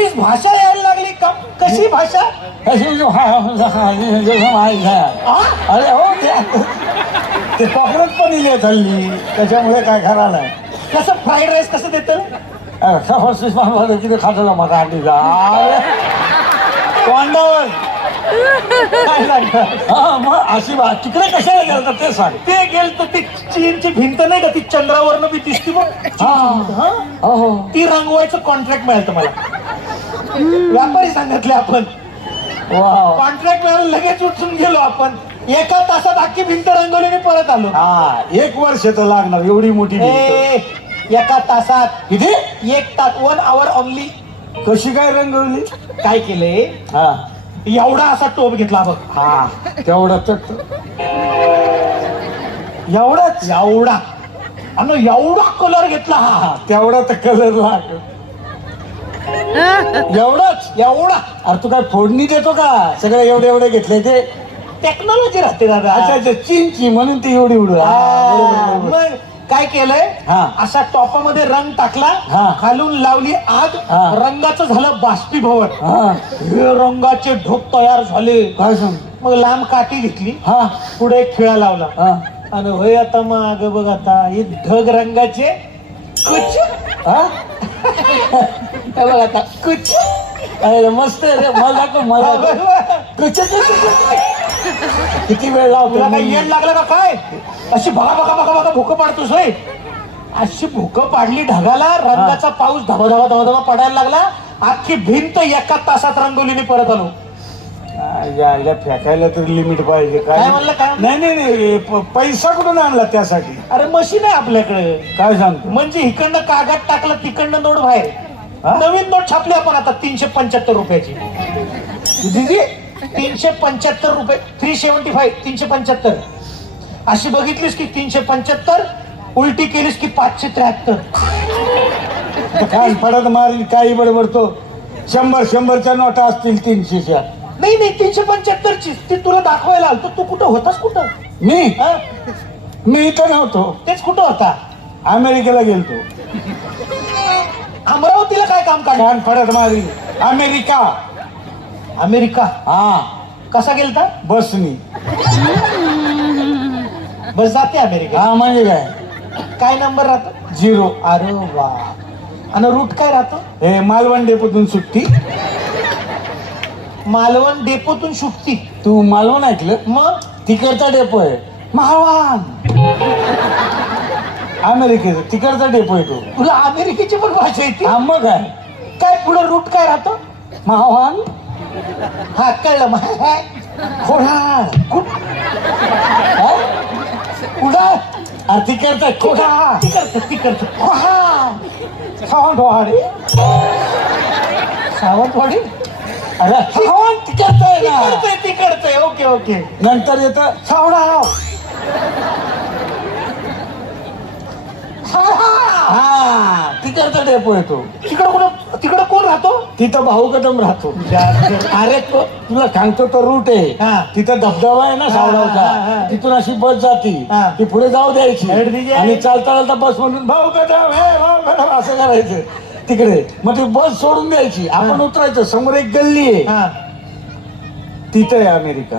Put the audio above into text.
Chinese भाषा यायला लागली. का कशी भाषा? कशी? अरे हो ते ते कॉकरोच पण इले हल्ली त्याच्यामुळे काय खरा नाही. कसं फ्राईड राईस कसं देतं? खबरशीर माणसाला किती खातो मग का तोंडावर काय हा मग अशी बात तिकडे कशाला गेलं ते सांग. ते गेल तर ती चीनची भिंत नाही का? ती चंद्रावरनं बी दिसती बघ. हा. हा? हो ती रंगवायचं कॉन्ट्रॅक्ट मिळालं मला. व्यापारी सांगितले आपण. कॉन्ट्रॅक्ट मिळालं लगेच उठून गेलो आपण. एका तासात अख्खी भिंत रंगवली परत आलो. हा. एक वर्ष तर लागणार एवढी मोठी भिंत. ए, एका तासात किती? एक तास वन आवर ओनली कशी काय रंगवली? काय केलंय हा. एवढा असा टोप घेतला बघ. हा तेवढं तर एवढाच? एवढा. आणि एवढा कलर घेतला हा. हा तेवढा तर कलर लाग एवढंच एवढा. अरे तू काय फोडणी देतो का? सगळे एवढे एवढे घेतले ते. टेक्नॉलॉजी राहते दादा अच्छा अच्छा चीनची म्हणून ती एवढी उडू. हा, मग काय केलंय? हा. असा टॉपामध्ये रंग टाकला. हा. खालून लावली आग. हा. रंगाचं झालं बाष्पीभवन. हा. हे रंगाचे ढोक तयार झाले. काय सांग? मग लांब काठी घेतली. हा. पुढे एक खिळा लावला. हा. आणि होय आता मग बघ आता हे ढग रंगाचे हे? बघ आता कुच अरे मस्त आहे रे मला दाखव, मला दाखव. किती वेळ लावतो तुला काय मी? येड लागलं का काय? अशी बघा बघा बघा बघा भुकं पाडतोस होय. अशी भुकं पाडली ढगाला रंगाचा पाऊस धबा धबा धबा धबा पडायला लागला. अख्खी भिंत एका तासात रंगवलीने परत आलो. यायला फेकायला तरी लिमिट पाहिजे. काय म्हणलं, काय? नाही नाही नाही प- पैसा कुठून आणला त्यासाठी? अरे मशीन आहे आपल्याकडे. काय सांगतो? म्हणजे इकडनं कागद टाकलं तिकडनं नोट बाहेर. हा? नवीन नोट छापली आपण आता तीनशे पंच्याहत्तर रुपयाची. किती तीनशे पंच्याहत्तर रुपये थ्री सेव्हन्टी फाईव्ह तीनशे पंच्याहत्तर. अशी बघितलीस की तीनशे पंच्याहत्तर उलटी केलीस की पाचशे त्र्याहत्तर. काय पडत मारी काही बडबडतो. शंभर शंभरच्या नोटा असतील तीनशेच्या. नाही नाही तीनशे पंच्याहत्तरची. ती तुला दाखवायला आलतो. तू कुठं होतास कुठं? मी? हा? मी इथं नव्हतो तेच कुठं होता? अमेरिकेला गेलतो. अमरावतीला काय काम काढलं? कान पडत मारी अमेरिका. अमेरिका? हा. कसा गेलता? बसनी. बस जाते अमेरिका हा म्हणजे काय? काय नंबर राहतो? झिरो. अरे वा. आणि रूट काय राहतो? हे मालवण डेपोतून सुट्टी. मालवण डेपोतून सुटती. तू मालवण ऐकलं? मग? तिकडचा डेपो आहे. मालवण. अमेरिकेचा तिकडचा डेपो आहे तो. तुला अमेरिकेची पण भाषा येते? हा मग काय? काय पुढे रूट काय राहतो? मालवण. हा कळलं मग. खोडा पुढा अरे तिकडचा खोडा तिकडचं तिकडचं. सावंतवाडी. सावंतवाडी? अरे सावंत तिकडचं आहे ना. तिकडचंय तिकडचंय ओके ओके. नंतर येतं सावडाव हा तिकडचा डेपो येतो. तिकडं कोण तिकडं कोण राहतो? तिथं भाऊ कदम राहतो. अरे तो तुला सांगतो तो रूट हा. आहे तिथं धबधबा आहे ना हा, हा, हा. सावडावचा तिथून अशी बस जाती. हा. ती पुढे जाऊ द्यायची. दीजिए. आणि चालता चालता बस म्हणून भाऊ कदम हे भाऊ कदम असं करायचं. तिकडे. मग ती बस सोडून द्यायची. आपण उतरायचं. समोर एक गल्ली आहे. हा. तिथं आहे अमेरिका.